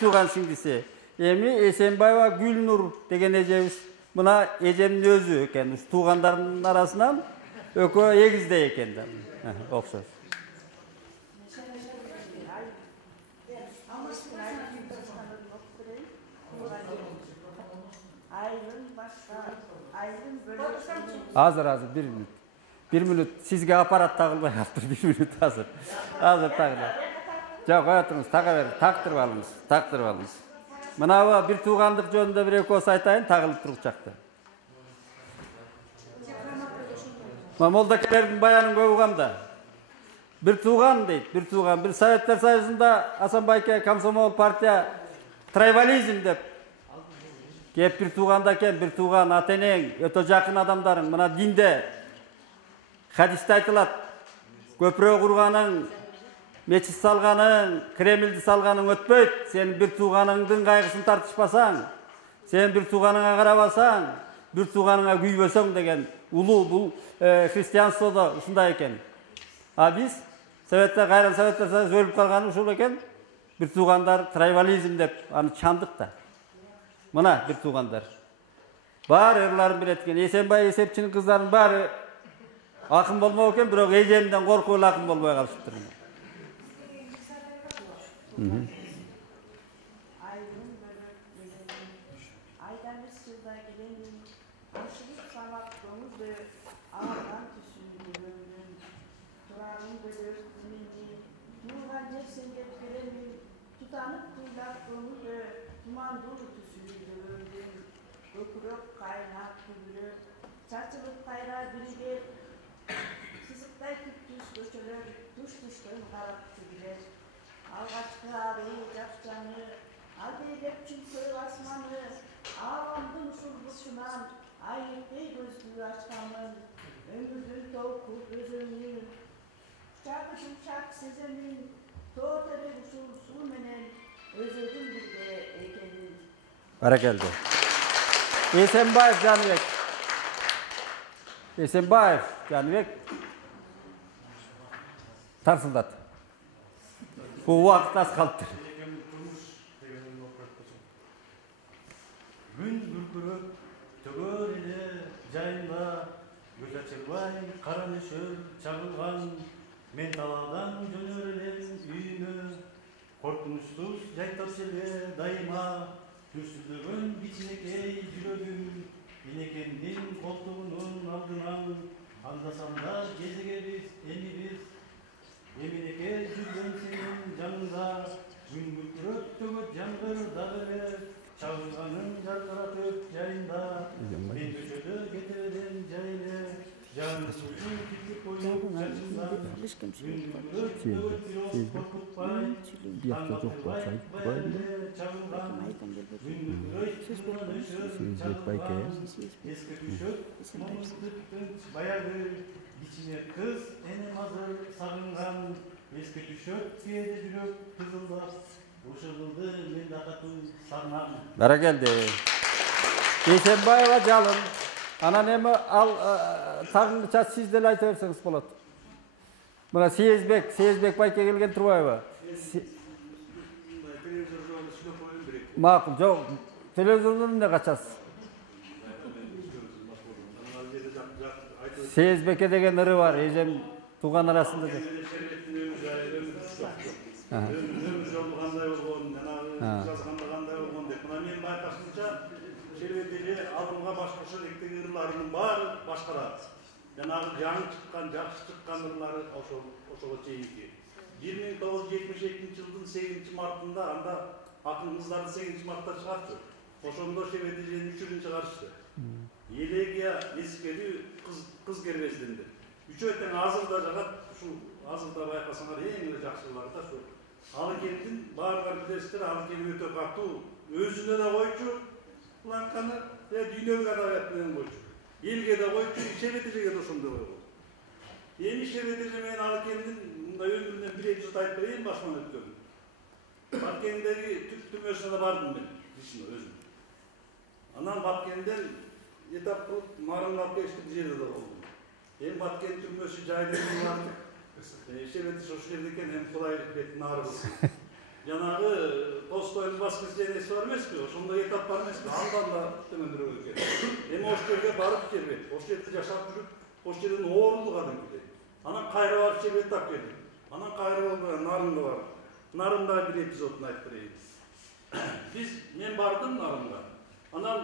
tuğan singisi. Emi Esenbayeva Gülnur degen ejemiz. Buna ejemnin özü eken. Tuğanların arasından ökö egizde eken. Okşoş. Hazır, bir minut. 1 minut. Sizge aparat tağılmay yaptır. 1 minut hazır. Hazır tağılmay. Yok, koyatınız, taktırıp alınız. Mına bir tuğandık jönünde bir ekos aytayın, tağılıp turupçaktı. Moldakilerin bayanın koyuğamda. Bir tuğan deydi, bir Sovetler Soyuzunda Asanbayke Komsomol partiya tribalizm dep. Kep bir tuğandayken bir tuğan ateneğin, öte jakın adamların, mına dinde, hadiste aytılat, köprü kurganın, meçit salganın, Kreml'di salganın ötpöyt, sen bir tuğanыңдың kaygısını tartışpasan, sen bir tuğanыңa karabasan, bir tuğanыңa güybösöň degen ulu bu Hristiyanstoda uşunday eken. Biz Sovetler Soyuz ölüp kalgany uşul eken, bir tuğandar tribalizm dep аны çandık da. Mına bir tuğandar. Bar erlaryň bir etken, Esenbay Esepçinin kızlaryň bari akın bolmak eken, birok ejemden korkup akın bolmay kalypdyr. Çarçılık kayra biridir, sızıktay tüptüz köşeler, tuş-tuştun karap tübüler. Algaçkı arığı capcanı, albeylep çünkü asmanı, ağlamdın şurbuşunan, ayıktay gözlüğü açkanın, ömürdün toku gözünü, çak sezemin, toğtere usul su menen, özödün birde ekenin. Ara geldi. Esenbayev Canbek. Esenbayev Canbek. Tarsıldat. Bu vaqt az kalıptır. Gün bürkürüp, tөгөр ele jayında, göz açılbay, kara nöşör çağılgan, men taladan jönөр elem үйüne, korkunçsuz jaytap sele dayıma, Kürsüzlüğün biçinekey жүрөгүм, Enekemdin koltuğunun aldынан, Andasanda gezegeriz, emiriz, Emineke жүргөн senin canında, Gün bürküröp tөгөp жаңгыр дагы, Çağırganın жаркыратып жайында, Мен көчөдө кетерден жайлы, Жанын сузун кирпик коюп жашында, Gün bürküröp tөгөп бирок коркутпай, Eski düşüp, mamızlıktın bayağı içine kız enem hazır sağıngan. Eski düşüp, piyede жүрөp kızıldak. Uşuldu men dakatın sağınan. Bara geldi. Esenbayeva Calın. Ana nemi al tağın çat sizdel ayta verseniz bolat. Buna Seyizbek Bayke gelgen Turbayeva. Makul, жоқ. Televizyonun ne kaças? Seyizbek'e degen ırı var, ejem tuğan arasında da. Ömür yolu qanday bolgon, жазганда qanday bolgon деп. Мына мен байкашымча, Şerbeteli alımga başkoşa ektegi ırlarının bari başkara. Janagı жаңы çıkkan, жақсы çıkkan ırları oşoğa çeyinki. 1972 жылдың 8 martında anda akın kızları 8 martda çıkarttı. Oşonda Şerbeteli'nin 3. çıkarıştı. Elegiya eskeri kız gerbezdindi. Üçöten hazırda jagat, şu hazırda baykasanar en жақсылары da şu. Alıkentin bargar bilestir, Alıken öte katı, özüne de koyucu, ulankanı ve dünyayı kadar yapmayan koyucu. Elge de koyucu, Şerbeteli'ye de sonunda koyucu. Yeni Şerbeteli men Alıkentin ömründen 1-2 yıl ayıp en başman öttüm. Batken'deki Türk tümösüne de bardım ben, dışına özüm. Anan Batken'den etap kurup, marın kapı eşlik jerde de oldum. Hem Batken tümösü jayda artık. Şerbeti sosyaldeyken hem kolay betin ağrı olsun. Janagı Tolstoy'un baskıcı var emes ki, ошондой этап бар эмес ki, andan da төмөндүрөк экен. Эми ош жерге барып келбейт, ош жерде жашап жүрүп, ош жерден оорулду кадимкидей. Анан кайра барып шербет тап келдик. Анан кайра болуп Нарынга барып. Нарында бир эпизодун айтып берейин. Мен бардым Нарынга. Анан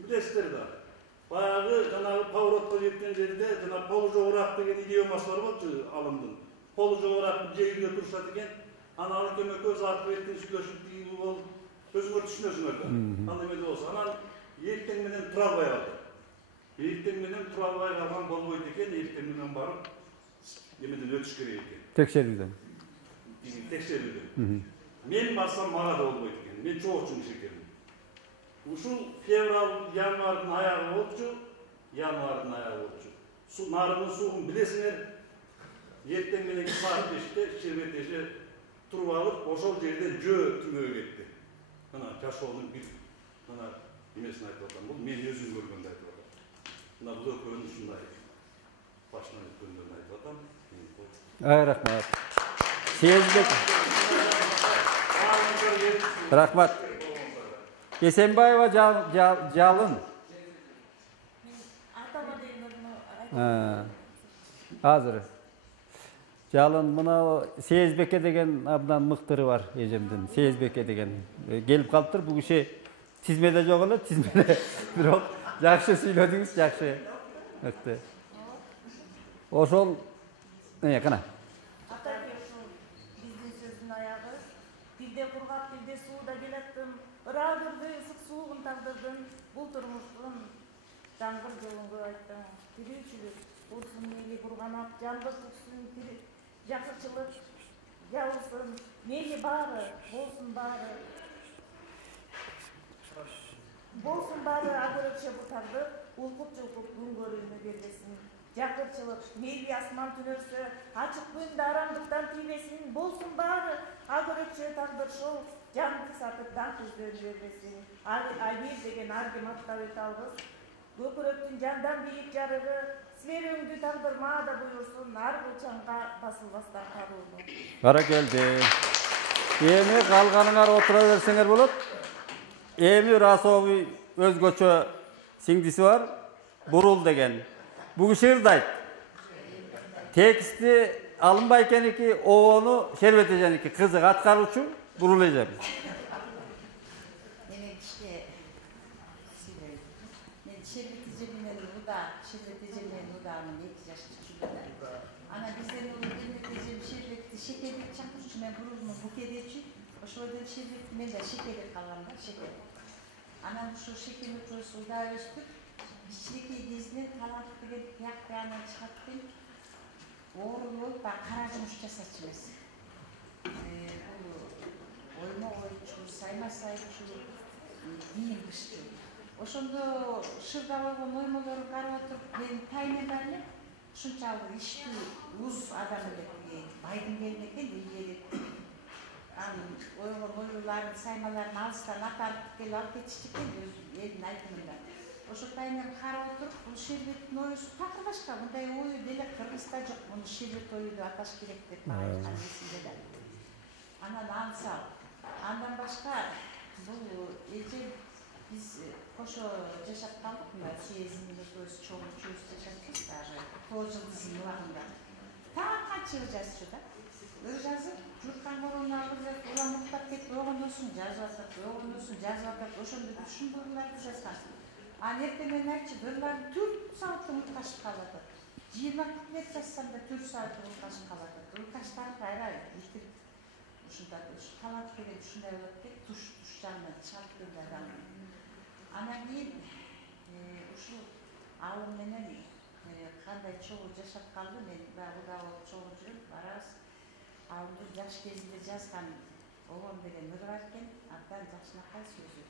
билесиздер да. Баягы жанагы поворотко жеткен жерде жана полужогурак деген идеомасы бар болчу алымдын. Полужогурак жерге турушат экен. Анан көмөкөз артып эртең сүйлөшүп тийүү болуп, өзүңөр түшүнөсүңөр да. Андай эмне болсо, анан эртең менен тура албай калды. Эртең менен тура албай калган болбойт экен, эртең менен барып эмеден өтүш керек экен. Текшерүүдөн. Мен барсам мага да болбойт экен. Мен чогулчу киши экенмин. Ушул февраль, январдын аягы болчу. Нарынын суун билесиңер. Эртең менен саат 5-те шербетеше туруп алып, ошол жерде жөө түмөө кетти. Мына жашоонун бир эмесин айтып атам. Бул мен өзүм көргөндү айтып атам. Мына бул экөөнүн ушундай башынан өткөндөрүн айтып атам. Рахмат. Сезбек. Рахмат. Эсенбаева Жалын. Азыр. Жалын мына Сезбеке деген абдан мыктыры бар эжемдин. Сезбеке деген. Келип калыптыр. Бул киши тизмеде жок эле, тизмеде. Бирок жакшы сүйлөдүңүз, жакшы. Мыкты. Ошол кана. Бирде кургап, бирде сууда келеттим. Бирок бирде ысык суугун тагдырдым. Бул турмуштун жаңгыр жолун көп айттым. Тирүүчүлүк болсун, мейли курганак, жаңгыр түксүн, жакшылык жабылсын, мейли баары болсун, баары. Болсун баары агырыкчы бутарды, улкуп-чулкуп күн көрүүнү бербесин. Жакырчылык, мейли асман түнөрсө, ачык күндө арамдыктан тийбесин. Болсун баары агырыкчы тагдыршыл, жанды сатып дан көздөрүн бербесин. Айбир деген аргим аттап өтө алгыс. Көкүрөктүн жандан бийик жарыгы, силеріңді тағдырмада бұйырсын, арғы чаңға басылбастан қаруыны. Бара келді. Еми қалғаныңар отыра берсеңер болады. Еми Расовый өзгөчө сиңдisi бар, Бурул деген. Бұл шырдайт. Тексті алынбай кенеки, оғыны шербете женеки, қызық атқарушы Бурул ежем. Анан ушул шекени көзүлда өстүп, кичинекей кезинен талант деген тияк-тиянан чыгаттын, оорулуп, кара жумуш жасачу эмес. Бул оймо-ойчу, сайма-сайчу, кийим-кышчу. Ошондо шырда болгон оймолорун карап отуруп, менин тайнем бар эле, ушунчалык иштүү, уз адам элек, байдын келин экен, илгери. Ойгон ойлууларын, саймаларын алыстан атарып келип алып кетишти экен, элдин айтымында. Ошо тайнем карап отуруп, бул шербеттин оюсу такыр башка, мындай ою деле Кыргызда жок, муну шербет оюду аташ керек деп айткан эсимде да. Анан ансал. Андан башка бул эже биз кошо жашап калдык, мына сезимде көз чоңчубуз жашаппыз дагы. Коо жылдыздын убагында. Так канча жазчу да. Жазып, журткан коронун алып, улам уктап кетип, огоносун жазып атат, ошондо түшүндүрүүлөрдү жазган. Анан эртең менен айтчы, ырларын 4 саат укташып калат. 20 минут жазсам да 4 саат укташып калат. Укташтан кайра битирип, ушунда талап керек ушундай болот деп, туш жагынан чалып келди адам. Анан кийин ушул алым менен кандай чогуу жашап калды, мен бага болуп чогуу жүрүп барабыз. Алымды жаш кезинде жазган Огон деген ыр бар экен, абдан жакшынакай сөзү.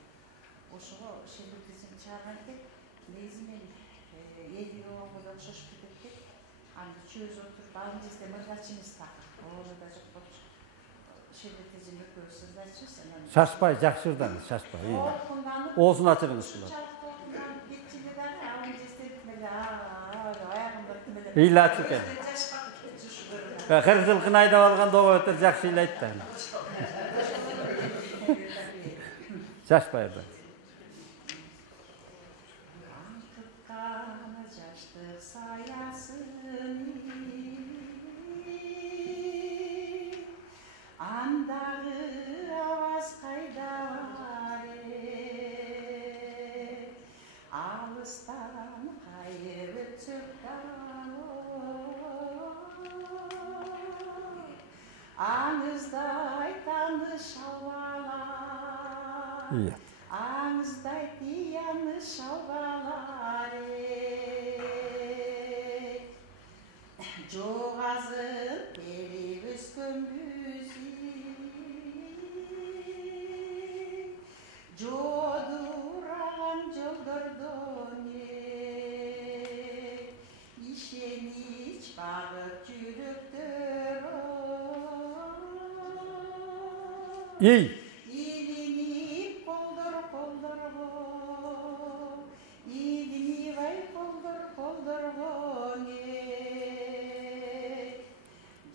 Ошого шербетизим чыгарган экен, негизи мен Эди Огонго да окшошуп кетет деп, аны чөз отуруп, ал кезде мыргачыбыз так, Огону да жок болчу. Шербетизим экөөбүз ырдачыбыз, анан Шашпай, жакшы ырдаңыз, шашпай. Оозун ачырыңыз булар. Кетчиде дагы, ал кезде аягымда тимелеп. Ыйлачы экен. Кыргызылкын айдап алганда ого өтөр жакшы ыйлайт да. Şaşpay ırday. Ankıptan açtır sayasını, andağı avaz kayda var, alıstan kayırıp çıktan, ağızday tanış havalar. İyi. Ağızday yanlış havalar. Joğazın deri üskümbüzü, Joduran joldurdun işeniç bağıp çürüktür. İyi. İlini koldur koldur İlini vay koldur koldur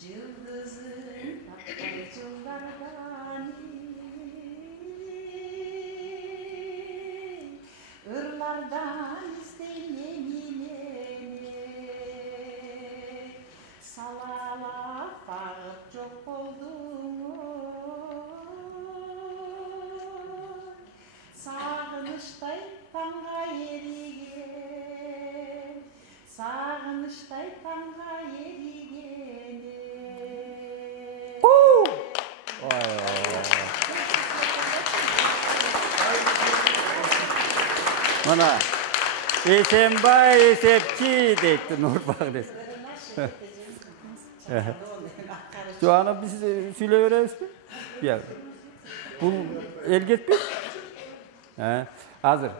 Cıldızın tatlı cıldardan Irlardan isteyenine Salala bağıp çok oldum Sağınıştay tanga yerigen Sağınıştay tanga yerigen Mana Esenbay esepçi deyipti Nurpaq desin. Şu ana biz söyle veririz mi? Ya. Bu el gitmiyor. Hazır.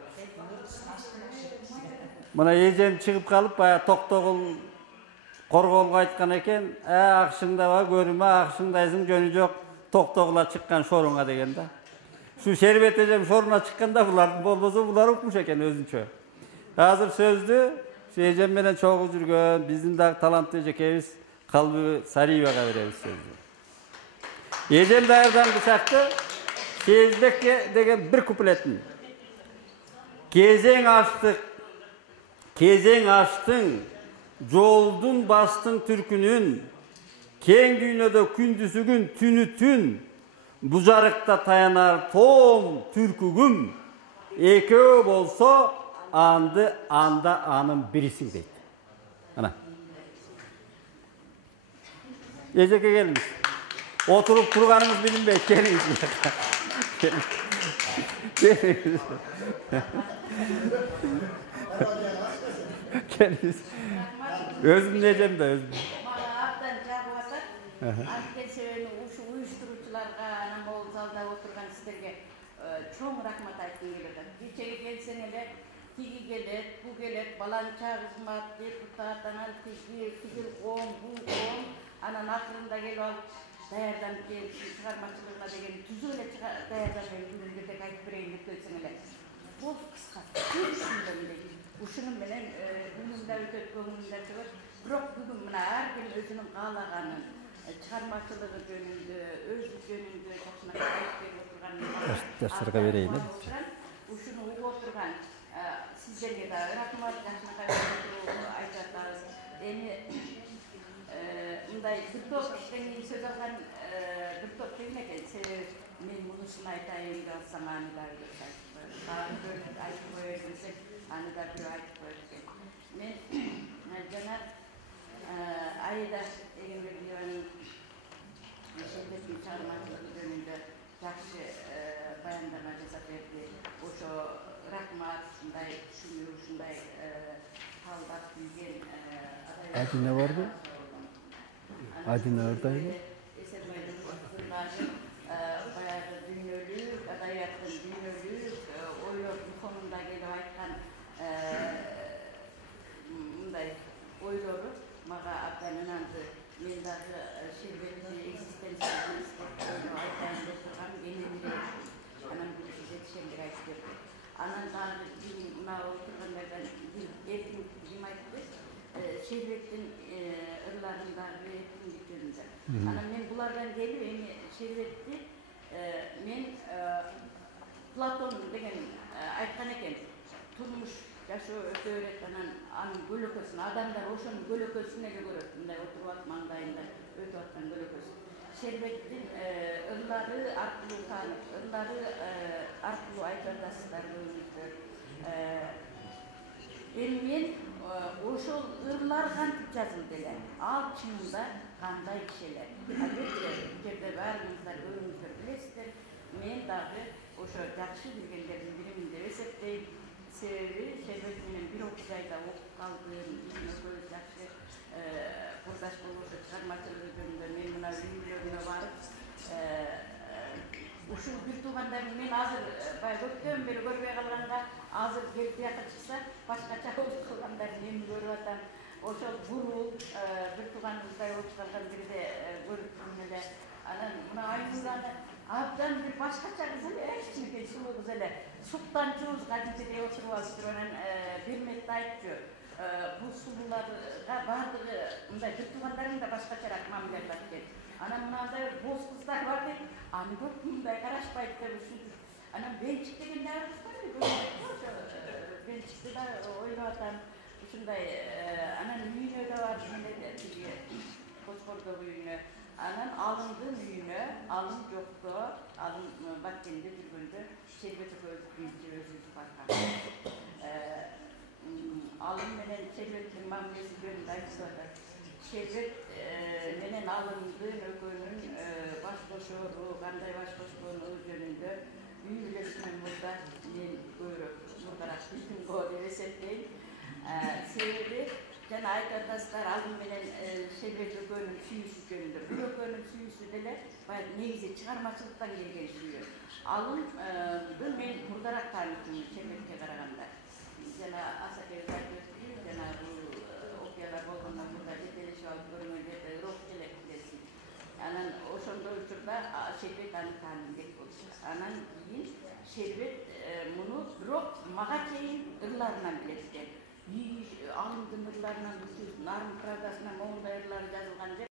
Mana ejem çıkıp kalıp baya Toktogul Korgolga aytkan eken, akşında var görüme, akşındaysın jönü jok, Toktogula çıkkan şoruna degende. Şu şerbet ejem şoruna çıkkanda bular bolboso bular ukmuş eken özünçö. Hazır sözdü, şu ejem menen çoğu жүрgөн, bizdin da talantlı jekebиz, Kalbi Sarıyevaga berебиz sözdü. Ejem dayardan bıçaktı, Sezbek degen bir kupletin. Kezeң açtın, Joldun bastın türkünün, Keng dünyada kündüzügün tünü tün, Bujarıkta tayanar tom türkügüm, Ekö bolsa anda anın birisin deydi. Ana. Ejeke geliniz. Oturup turganımız bilinmeyip geliniz. Geliniz. Geliniz. Özüm diyeceğim de özüm. Abdan cevap Anken seveni uyuşturucularga, anam oğul zalda oturgan sizlerge çoğun rahmat aytın gelirdi. Geçegi gelsen ele, tigi gelet, bu gelet, balança hizmat, deputat, anan tigil qoğum, bu qoğum, anan akırında gelip al, dayardan çıkarmacılığına degen tüzüyle dayardan gelip aytıp bireyim dep döysen ele. Bol kıska, görüşünde bile. Uşunun menen ünümde ötөp, көңүлүндө чыгып, бирок бүгүн мына ар ким өзүнүн каалаганын чыгармачылыгы жөнүндө, өзү жөнүндө жакшына айтып берип отурганын жаштарга берейин. Ушуну угуп отурган сиздерге да рахмат, жакшына айтып атабыз. Эми мындай бир топ кишиден кийин сөз алган бир топ кийин экен, себеби мен мунусун айтайын деп атсам аны да айтып коеюн десек, аны да бирөө айтып коет экен. Мен жана Айда Эгембердиеванын шербеттин чыгармачылыгы жөнүндө жакшы баяндама жасап берди. Ошо рахмат, ушундай түшүнүү, ушундай талдап билген Adine var mı? Adine oradaydı. Esenbay'ın kızları bayağı dünyölük, adayatın dünyölük, oyların konunda gelip aytkan bunday oyları mağa abdanınandı. Men dagı şerbetli eksistensiyalis oyunu aytayın dep turgan genelinde anam bir yetişenler aytып berdi. Anan dagı mına oturganlardan erkin kim aytты? Şerbettin ırlarınдағы erkinliklerinde. Ana men bulardan gelip şerbetli men Platon деген айтқан екен, turmuş жашоо өтө берет, анын көлөкөсүн адамдар ошонун көлөкөсүн эле көрөт, мындай отуруп атып маңдайында өтүп аткан көлөкөсүн. Şerbetin ıрлары аркылуу таанып, ырлары аркылуу айтып атасыздар көбүңүздөр. Эми мен ошол ырлар кантип жазылды эле? Ал чынында кандай кишилер? Албетте, бул жерде баарыңыздар көбүңүздөр билесиздер. Мен дагы ошо жакшы билгендердин биримин деп эсептейм. Себеби Şerbet менен бир окуяда окуп калдым, экөөбүз жакшы курдаш болуп чыгармачылыгы жөнүндө мен мына үйлөрүнө барып, ушул бир туугандарым мен азыр баягы көптөн бери көрбөй калганга, азыр келип бияка чыкса, башкача болуп калгандарын эми көрүп атам. Ошол бурул бир тууганыбыздай болуп калган бирде көрүп турдум эле. Анан мына Айнураны абдан бир башкача кыз эле, кичинекей сулуу кыз эле. Суктанчубуз кадимкидей отуруп алыптыр, анан бир метте айтчу. Бул сулууларга баардыгы мындай бир туугандарың да башкачараак мамиле кылат экен. Анан мынандай боз кыздар бар дейт, аны көп мындай карашпайт деп ушинтип. Анан Бенчик деген дагы кыз бар эле, ошо Бенчикти да ойлоп атам. Ушундай анан үйүнө да бардым эле, тиги Кочкордогу үйүнө. Анан Алымдын үйүнө, Алым жокто, Алым Баткенде жүргөндө Şerbet өзүбүз барган. Alım менен Şerbet'in мамилеси жөнүндө айтып атат. Şerbet менен Алымдын экөөнүн баш кошору, кандай баш кошкону жөнүндө үй бүлөсүнөн мурда мен көбүрөөк мурдараак билдим го деп эсептейм. Себеби жана айтып атасыздар, Алым менен Şerbet экөөнүн сүйүүсү жөнүндө. Бул экөөнүн сүйүүсү деле баягы негизи чыгармачылыктан келген сүйүү. Алымды мен мурдараак тааныдым Şerbetке караганда. Жана Асакебиз айтып өттү, жана бул окуялар болгондон мурда жетелешип алып көргөн жерде рок элек билесиң. Анан ошондой учурда Şerbet аны таанып болчу. Анан кийин Şerbet муну бирок мага чейин ырларынан билет экен. Алымдын ырларынан Нарым правдасына моундай ырлар жазылган же